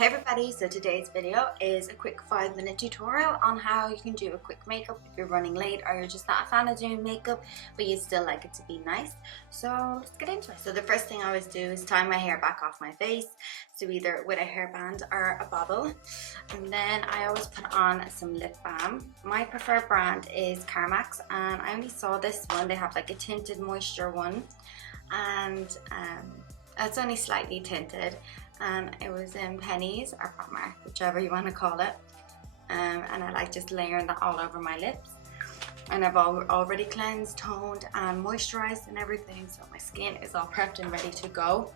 Hey everybody, so today's video is a quick 5-minute tutorial on how you can do a quick makeup if you're running late or you're just not a fan of doing makeup but you still like it to be nice. So let's get into it. So the first thing I always do is tie my hair back off my face, so either with a hairband or a bobble, and then I always put on some lip balm. My preferred brand is Carmax and I only saw this one. They have like a tinted moisture one and it's only slightly tinted. And it was in Pennies or Primark, whichever you want to call it, and I like just layering that all over my lips. And I've already cleansed, toned and moisturized and everything, so my skin is all prepped and ready to go.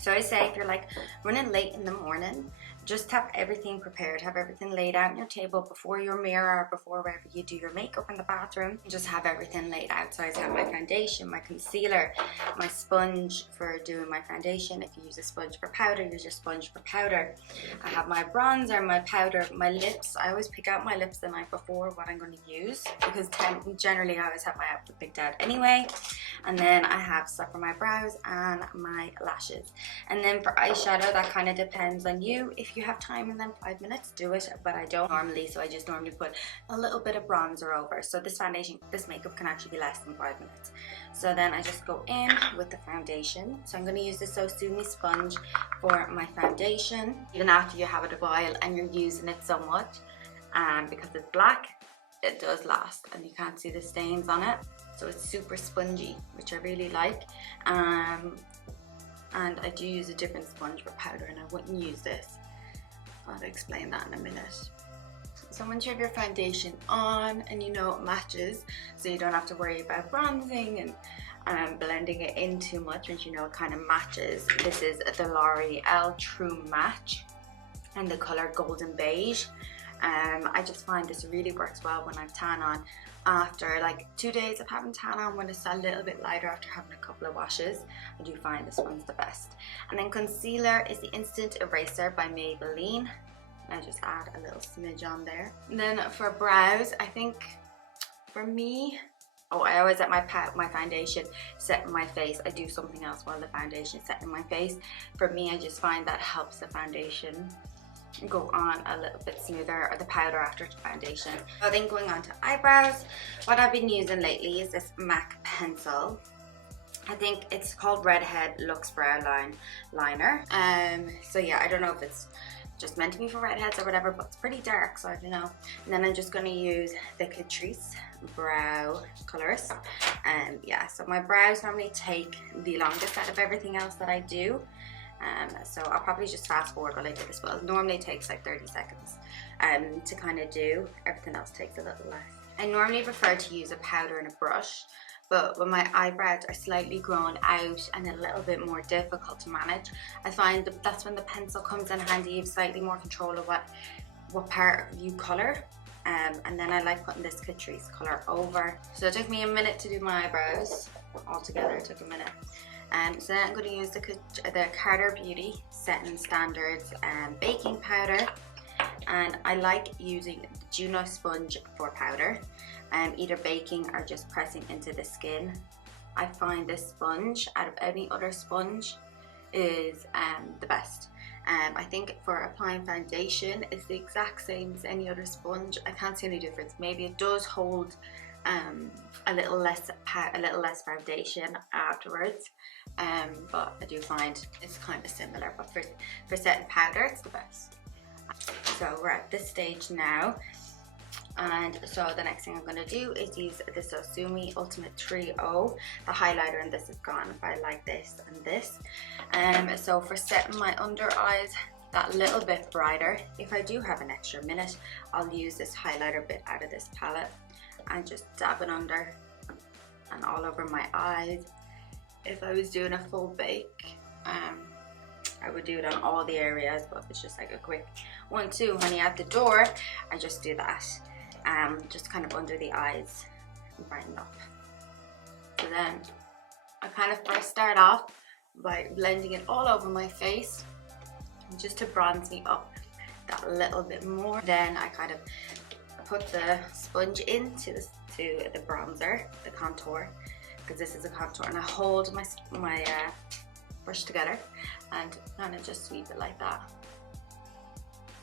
So I say if you're like running late in the morning, just have everything prepared, have everything laid out on your table before your mirror or before wherever you do your makeup in the bathroom. Just have everything laid out. So I have my foundation, my concealer, my sponge for doing my foundation. If you use a sponge for powder, use your sponge for powder. I have my bronzer, my powder, my lips. I always pick out my lips the night before what I'm going to use because generally I always have my outfit picked out anyway. And then I have stuff for my brows and my lashes. And then for eyeshadow, that kind of depends on you. If you have time in them 5 minutes, do it, but I don't normally, so I just normally put a little bit of bronzer over. So this foundation, this makeup can actually be less than 5 minutes. So then I just go in with the foundation. So I'm going to use the So Sue Me sponge for my foundation. Even after you have it a while and you're using it somewhat, because it's black, it does last and you can't see the stains on it. So it's super spongy, which I really like. And I do use a different sponge for powder and I wouldn't use this. I'll explain that in a minute. So once you have your foundation on and you know it matches, so you don't have to worry about bronzing and blending it in too much, once you know it kind of matches. This is the L'Oreal True Match and the color Golden Beige. I just find this really works well when I tan on after like 2 days of having tan on, when it's a little bit lighter after having a couple of washes. I do find this one's the best. And then concealer is the Instant Eraser by Maybelline. I just add a little smidge on there. And then for brows, I think for me, I always let my foundation set in my face. I do something else while the foundation is set in my face. For me, I just find that helps the foundation go on a little bit smoother, or the powder after the foundation. So then going on to eyebrows, what I've been using lately is this MAC pencil. I think it's called Redhead Luxe Brow Liner. So yeah, I don't know if it's just meant to be for redheads or whatever, but it's pretty dark, so I don't know. And then I'm just going to use the Catrice Brow Colorist. Yeah, so my brows normally take the longest out of everything else that I do. So I'll probably just fast forward while I do this, but it normally takes like 30 seconds to kind of do. Everything else takes a little less. I normally prefer to use a powder and a brush, but when my eyebrows are slightly grown out and a little bit more difficult to manage, I find that's when the pencil comes in handy. You have slightly more control of what part you colour. And then I like putting this Catrice colour over. So it took me a minute to do my eyebrows. Altogether it took a minute. So then I'm going to use the Carter Beauty Setting Standards baking powder, and I like using the Juno sponge for powder, either baking or just pressing into the skin. I find this sponge out of any other sponge is the best. I think for applying foundation it's the exact same as any other sponge. I can't see any difference. Maybe it does hold a little less foundation afterwards, but I do find it's kind of similar, but for setting powder it's the best. So we're at this stage now, and so the next thing I'm going to do is use the So Sue Me Ultimate Trio. The highlighter in this is gone, if I like this and this. So for setting my under eyes that little bit brighter, if I do have an extra minute, I'll use this highlighter bit out of this palette and just dab it under and all over my eyes. If I was doing a full bake, I would do it on all the areas, but if it's just like a quick 1-2 honey out the door, I just do that, just kind of under the eyes and brighten up. So then I kind of first start off by blending it all over my face just to bronze me up that little bit more. Then I kind of put the sponge into the bronzer, the contour, because this is a contour, and I hold my brush together and kind of just sweep it like that.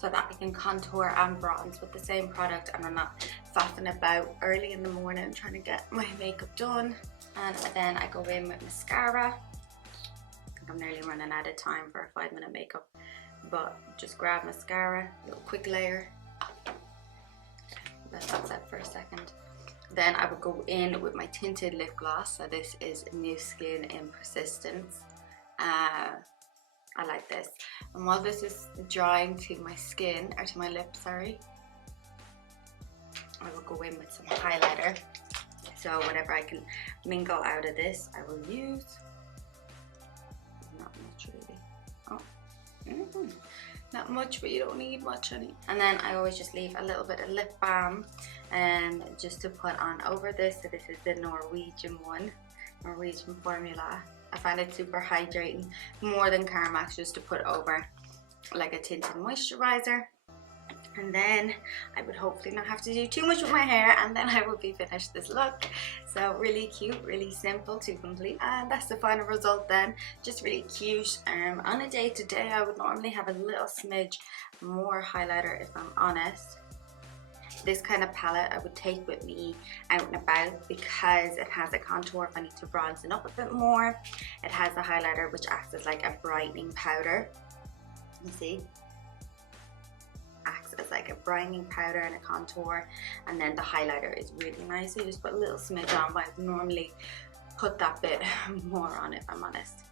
so that I can contour and bronze with the same product and I'm not faffing about early in the morning trying to get my makeup done. And then I go in with mascara. I think I'm nearly running out of time for a 5-minute makeup, but just grab mascara, a little quick layer. Let that set for a second. Then I would go in with my tinted lip gloss. So this is Nu Skin in Persistence. I like this. And while this is drying to my skin, or to my lips, sorry, I will go in with some highlighter. So whatever I can mingle out of this, I will use. Not much really. Oh, not much, but you don't need much, honey. And then I always just leave a little bit of lip balm just to put on over this. So this is the Norwegian one, Norwegian formula. I find it super hydrating, more than Carmax, just to put over like a tinted moisturizer. And then I would hopefully not have to do too much with my hair, and then I will be finished this look. So really cute, really simple to complete, and that's the final result then. Just really cute. On a day to day I would normally have a little smidge more highlighter, if I'm honest. This kind of palette I would take with me out and about because it has a contour if I need to bronze it up a bit more. It has a highlighter which acts as like a brightening powder. You see? Acts as like a brightening powder and a contour, and then the highlighter is really nice. So you just put a little smidge on, but I normally put that bit more on, if I'm honest.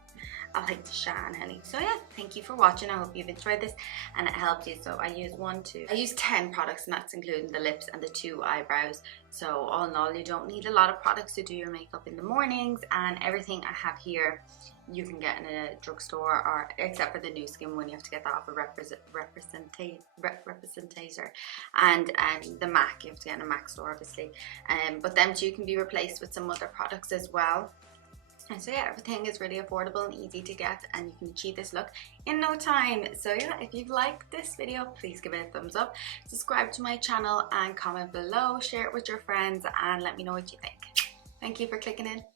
I like to shine, honey. So yeah, thank you for watching. I hope you've enjoyed this and it helped you. So I use 10 products, and that's including the lips and the 2 eyebrows. So all in all, you don't need a lot of products to do your makeup in the mornings, and everything I have here you can get in a drugstore, or except for the Nu Skin one, you have to get that off a representator, and the MAC, you have to get in a MAC store obviously, but them two can be replaced with some other products as well. And so yeah, everything is really affordable and easy to get, and you can achieve this look in no time. So yeah, if you've liked this video, please give it a thumbs up, subscribe to my channel and comment below, share it with your friends and let me know what you think. Thank you for clicking in.